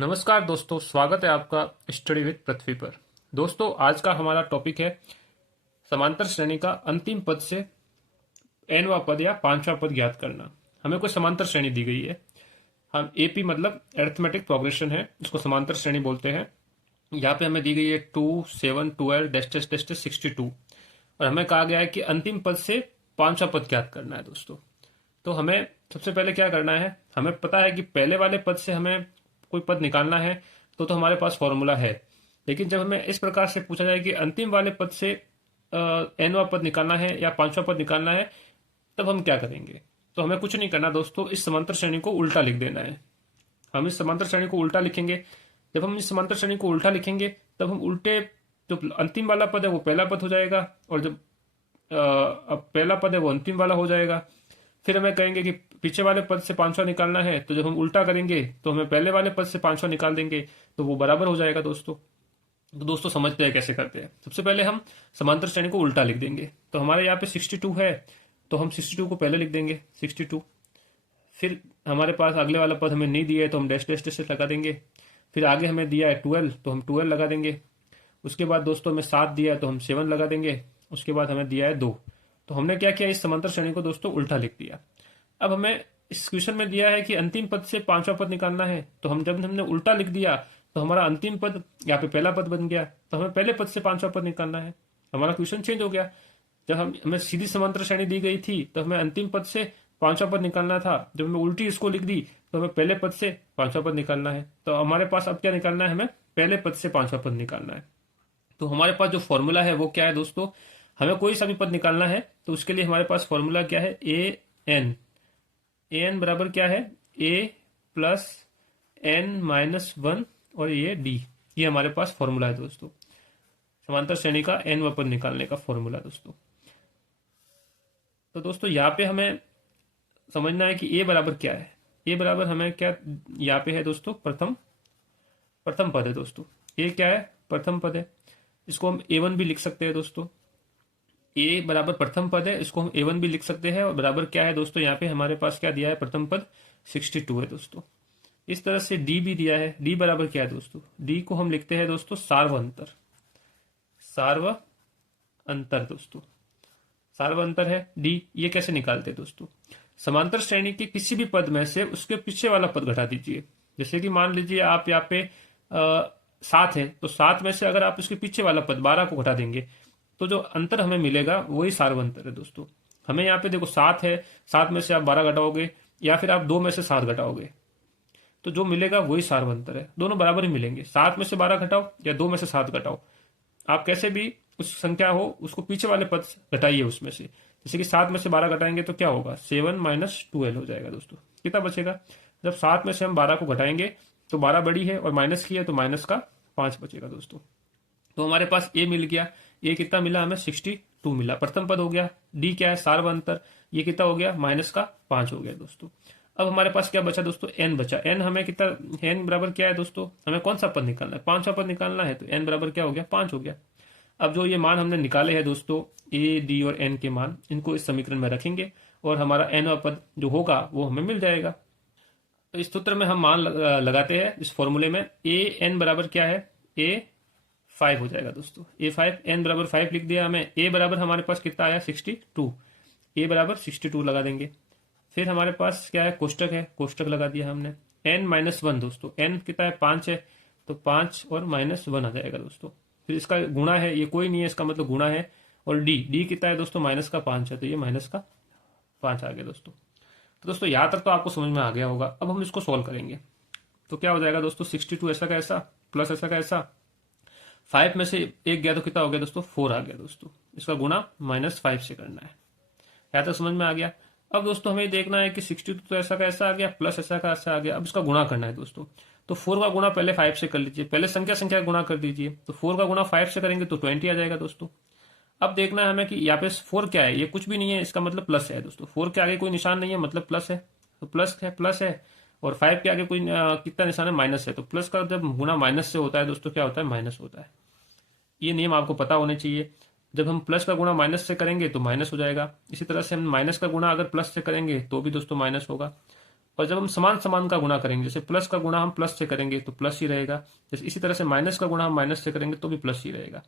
नमस्कार दोस्तों, स्वागत है आपका स्टडी विद पृथ्वी पर। दोस्तों, आज का हमारा टॉपिक है समांतर श्रेणी का अंतिम पद से nवां पद या पांचवा पद ज्ञात करना। हमें कोई समांतर श्रेणी दी गई है। हम एपी मतलब अरिथमेटिक प्रोग्रेशन है, इसको समांतर श्रेणी बोलते हैं। यहाँ पे हमें दी गई है 2, 7, 12 डैश 62 और हमें कहा गया है कि अंतिम पद से पांचवा पद ज्ञात करना है। दोस्तों, तो हमें सबसे पहले क्या करना है, हमें पता है कि पहले वाले पद से हमें कोई पद निकालना है तो हमारे पास फॉर्मूला है। लेकिन जब हमें इस प्रकार से पूछा जाए कि अंतिम वाले पद से nवां पद निकालना है या पांचवा पद निकालना है, तब हम क्या करेंगे। तो हमें कुछ नहीं करना दोस्तों, इस समांतर श्रेणी को उल्टा लिख देना है। हम इस समांतर श्रेणी को उल्टा लिखेंगे। जब हम इस समांतर श्रेणी को उल्टा लिखेंगे तब हम उल्टे जो अंतिम वाला पद है वो पहला पद हो जाएगा और जब अब पहला पद है वो अंतिम वाला हो जाएगा। फिर हमें कहेंगे कि पीछे वाले पद से पांचवा निकालना है, तो जब हम उल्टा करेंगे तो हमें पहले वाले पद से पांचवा निकाल देंगे, तो वो बराबर हो जाएगा। दोस्तों, तो दोस्तों समझते हैं कैसे करते हैं। सबसे पहले हम समांतर श्रेणी को उल्टा लिख देंगे। तो हमारे यहाँ पे 62 है, तो हम 62 को पहले लिख देंगे 62। फिर हमारे पास अगले वाला पद हमें नहीं दिया है तो हम डैश डैश डैश लगा देंगे। फिर आगे हमें दिया है 12, तो हम 12 लगा देंगे। उसके बाद दोस्तों हमें 7 दिया है तो हम 7 लगा देंगे। उसके बाद हमें दिया है 2, तो हमने क्या किया, इस समांतर श्रेणी को दोस्तों उल्टा लिख दिया। अब हमें इस क्वेश्चन में दिया है कि अंतिम पद से पांचवा पद निकालना है, तो हम जब हमने उल्टा लिख दिया तो हमारा अंतिम पद यहाँ पे पहला पद बन गया, तो हमें पहले पद से पांचवा पद निकालना है। हमारा क्वेश्चन चेंज हो गया। जब हमें सीधी समांतर श्रेणी दी गई थी तो हमें अंतिम पद से पांचवा पद निकालना था। जब हमें उल्टी इसको लिख दी तो हमें पहले पद से पांचवा पद निकालना है। तो हमारे पास अब क्या निकालना है, हमें पहले पद से पांचवा पद निकालना है। तो हमारे पास जो फॉर्मूला है वो क्या है दोस्तों, हमें कोई सा भी पद निकालना है तो उसके लिए हमारे पास फॉर्मूला क्या है, ए एन बराबर क्या है, ए प्लस एन माइनस 1 और ये डी। ये हमारे पास फॉर्मूला है दोस्तों, समांतर श्रेणी का nवां पद निकालने का फॉर्मूला दोस्तों। तो दोस्तों यहाँ पे हमें समझना है कि ए बराबर क्या है। ए बराबर हमें क्या यहाँ पे है दोस्तों, प्रथम पद है दोस्तों। ए क्या है, प्रथम पद है। इसको हम A1 भी लिख सकते हैं दोस्तों। ए बराबर प्रथम पद है, इसको हम A1 भी लिख सकते हैं। और बराबर क्या है दोस्तों, यहाँ पे हमारे पास क्या दिया है, प्रथम पद 62 है दोस्तों। इस तरह से डी भी दिया है। डी बराबर क्या है दोस्तों, डी को हम लिखते हैं दोस्तों सार्व अंतर दोस्तों। सार्व अंतर है डी। ये कैसे निकालते हैं दोस्तों, समांतर श्रेणी के किसी भी पद में से उसके पीछे वाला पद घटा दीजिए। जैसे कि मान लीजिए आप यहाँ पे 7 है, तो 7 में से अगर आप उसके पीछे वाला पद 12 को घटा देंगे तो जो अंतर हमें मिलेगा वही सार्वंतर है दोस्तों। हमें यहाँ पे देखो 7 है, 7 में से आप 12 घटाओगे या फिर आप 2 में से 7 घटाओगे, तो जो मिलेगा वही सार्वंतर है। दोनों बराबर ही मिलेंगे। 7 में से 12 घटाओ या 2 में से 7 घटाओ, आप कैसे भी उस संख्या हो उसको पीछे वाले पद घटाइए उसमें से। जैसे कि 7 में से 12 घटाएंगे तो क्या होगा, 7 माइनस 12 हो जाएगा दोस्तों। कितना बचेगा, जब 7 में से हम 12 को घटाएंगे तो 12 बड़ी है और माइनस की है तो माइनस का 5 बचेगा दोस्तों। तो हमारे पास ए मिल गया। ये कितना मिला हमें, 62 मिला, प्रथम पद हो गया। डी क्या है, सार्व अंतर। ये कितना हो गया, माइनस का 5 हो गया दोस्तों। अब हमारे पास क्या बचा दोस्तों, एन बचा। एन हमें कितना, एन बराबर क्या है दोस्तों, हमें कौन सा पद निकालना है, पांचवा पद निकालना है। तो एन बराबर क्या हो गया, 5 हो गया। अब जो ये मान हमने निकाले हैं दोस्तों, ए डी और एन के मान, इनको इस समीकरण में रखेंगे और हमारा एन पद जो होगा वो हमें मिल जाएगा। तो इस सूत्र में हम मान लगाते हैं इस फॉर्मूले में। ए एन बराबर क्या है, ए 5 हो जाएगा दोस्तों। ए 5, एन बराबर 5 लिख दिया हमें। ए बराबर हमारे पास कितना आया, 62। ए बराबर 62 लगा देंगे। फिर हमारे पास क्या है, कोष्टक है, कोष्टक लगा दिया हमने। एन माइनस 1 दोस्तों, एन कितना है, 5 है, तो 5 और माइनस 1 आ जाएगा दोस्तों। फिर इसका गुणा है, ये कोई नहीं है, इसका मतलब गुणा है। और डी, डी कितना है दोस्तों, माइनस का 5 है, तो ये माइनस का 5 आ गया दोस्तों। तो दोस्तों यहाँ तक तो आपको समझ में आ गया होगा। अब हम इसको सोल्व करेंगे तो क्या हो जाएगा दोस्तों, 62 ऐसा का ऐसा प्लस ऐसा का ऐसा, 5 में से 1 गया तो कितना हो गया दोस्तों, 4 आ गया दोस्तों। इसका गुणा -5 से करना है। यहाँ तक समझ में आ गया। अब दोस्तों हमें देखना है कि 62 तो ऐसा का ऐसा आ गया प्लस ऐसा का ऐसा आ गया। अब इसका गुणा करना है दोस्तों। तो 4 का गुणा पहले 5 से कर लीजिए, पहले संख्या संख्या गुणा कर दीजिए। तो 4 का गुणा 5 से करेंगे तो 20 आ जाएगा दोस्तों। अब देखना है हमें कि यहाँ पे 4 क्या है, ये कुछ भी नहीं है, इसका मतलब प्लस है दोस्तों। 4 के आगे कोई निशान नहीं है, मतलब प्लस है, तो प्लस है। और 5 के आगे कोई कितना निशान है, माइनस है। तो प्लस का जब गुणा माइनस से होता है दोस्तों, क्या होता है, माइनस होता है। ये नियम आपको पता होने चाहिए। जब हम प्लस का गुणा माइनस से करेंगे तो माइनस हो जाएगा। इसी तरह से हम माइनस का गुणा अगर प्लस से करेंगे तो भी दोस्तों माइनस होगा। और जब हम समान समान का गुणा करेंगे, जैसे प्लस का गुणा हम प्लस से करेंगे तो प्लस ही रहेगा, जैसे इसी तरह से माइनस का गुणा हम माइनस से करेंगे तो भी प्लस ही रहेगा।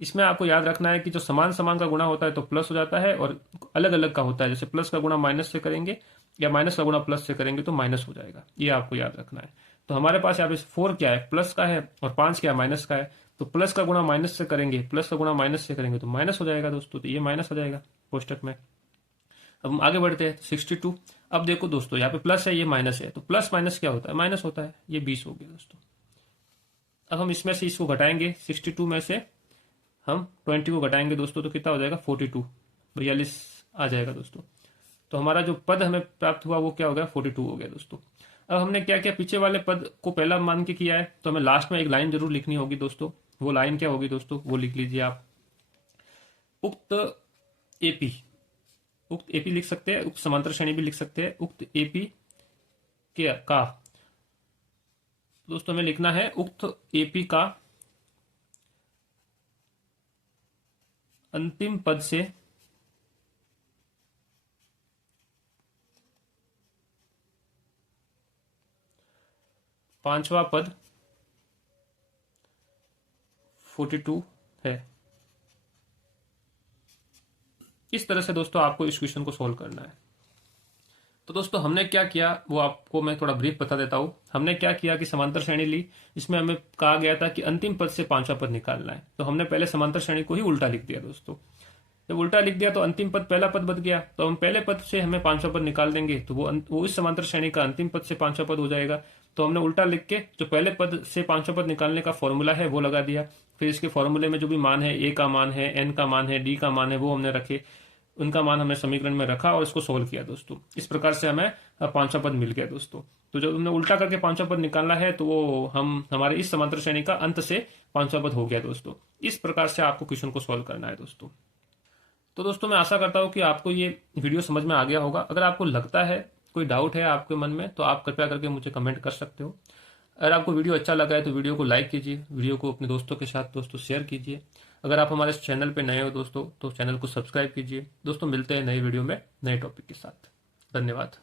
इसमें आपको याद रखना है कि जो समान समान का गुणा होता है तो प्लस हो जाता है, और अलग अलग का होता है, जैसे प्लस का गुणा माइनस से करेंगे या माइनस का गुणा प्लस से करेंगे तो माइनस हो जाएगा। ये आपको याद रखना है। तो हमारे पास यहाँ पे 4 क्या है, प्लस का है, और 5 क्या है, माइनस का है। तो प्लस का गुणा माइनस से करेंगे, प्लस का गुणा माइनस से करेंगे तो माइनस हो जाएगा दोस्तों। तो ये माइनस हो जाएगा कोष्टक में। अब हम आगे बढ़ते हैं, 62। अब देखो दोस्तों, यहाँ पे प्लस है, ये माइनस है, तो प्लस माइनस क्या होता है, माइनस होता है। ये 20 हो गया दोस्तों। अब हम इसमें से इसको घटाएंगे, 62 में से हम 20 को घटाएंगे दोस्तों, तो कितना हो जाएगा, 42, 42 आ जाएगा दोस्तों। तो हमारा जो पद हमें प्राप्त हुआ वो क्या हो गया, 42 हो गया दोस्तों। अब हमने क्या किया, पीछे वाले पद को पहला मान के किया है, तो हमें लास्ट में एक लाइन जरूर लिखनी होगी दोस्तों। वो लाइन क्या होगी दोस्तों, वो लिख लीजिए आप। उक्त एपी, उक्त एपी लिख सकते हैं, उक्त समांतर श्रेणी भी लिख सकते हैं। उक्त एपी के का दोस्तों हमें लिखना है, उक्त एपी का अंतिम पद से पांचवा पद 42 है। इस तरह से दोस्तों आपको इस क्वेश्चन को सोल्व करना है। तो दोस्तों हमने क्या किया वो आपको मैं थोड़ा ब्रीफ बता देता हूं। हमने क्या किया कि समांतर श्रेणी ली, इसमें हमें कहा गया था कि अंतिम पद से पांचवा पद निकालना है। तो हमने पहले समांतर श्रेणी को ही उल्टा लिख दिया दोस्तों। जब उल्टा लिख दिया तो अंतिम पद पहला पद बच गया, तो हम पहले पद से हमें पांचवा पद निकाल देंगे, तो वो इस समांतर श्रेणी का अंतिम पद से पांचवा पद हो जाएगा। तो हमने उल्टा लिख के जो पहले पद से पांचवा पद निकालने का फॉर्मूला है वो लगा दिया। फिर इसके फॉर्मूले में जो भी मान है, ए का मान है, एन का मान है, डी का मान है, वो हमने रखे, उनका मान हमने समीकरण में रखा और इसको सोल्व किया दोस्तों। इस प्रकार से हमें पांचवा पद मिल गया दोस्तों। तो जब हमने उल्टा करके पांचवा पद निकालना है तो वो हम हमारे इस समांतर श्रेणी का अंत से पांचवा पद हो गया दोस्तों। इस प्रकार से आपको क्वेश्चन को सोल्व करना है दोस्तों। तो दोस्तों मैं आशा करता हूं कि आपको ये वीडियो समझ में आ गया होगा। अगर आपको लगता है कोई डाउट है आपके मन में तो आप कृपया करके मुझे कमेंट कर सकते हो। अगर आपको वीडियो अच्छा लगा है तो वीडियो को लाइक कीजिए, वीडियो को अपने दोस्तों के साथ दोस्तों शेयर कीजिए। अगर आप हमारे चैनल पे नए हो दोस्तों तो चैनल को सब्सक्राइब कीजिए। दोस्तों मिलते हैं नए वीडियो में नए टॉपिक के साथ। धन्यवाद।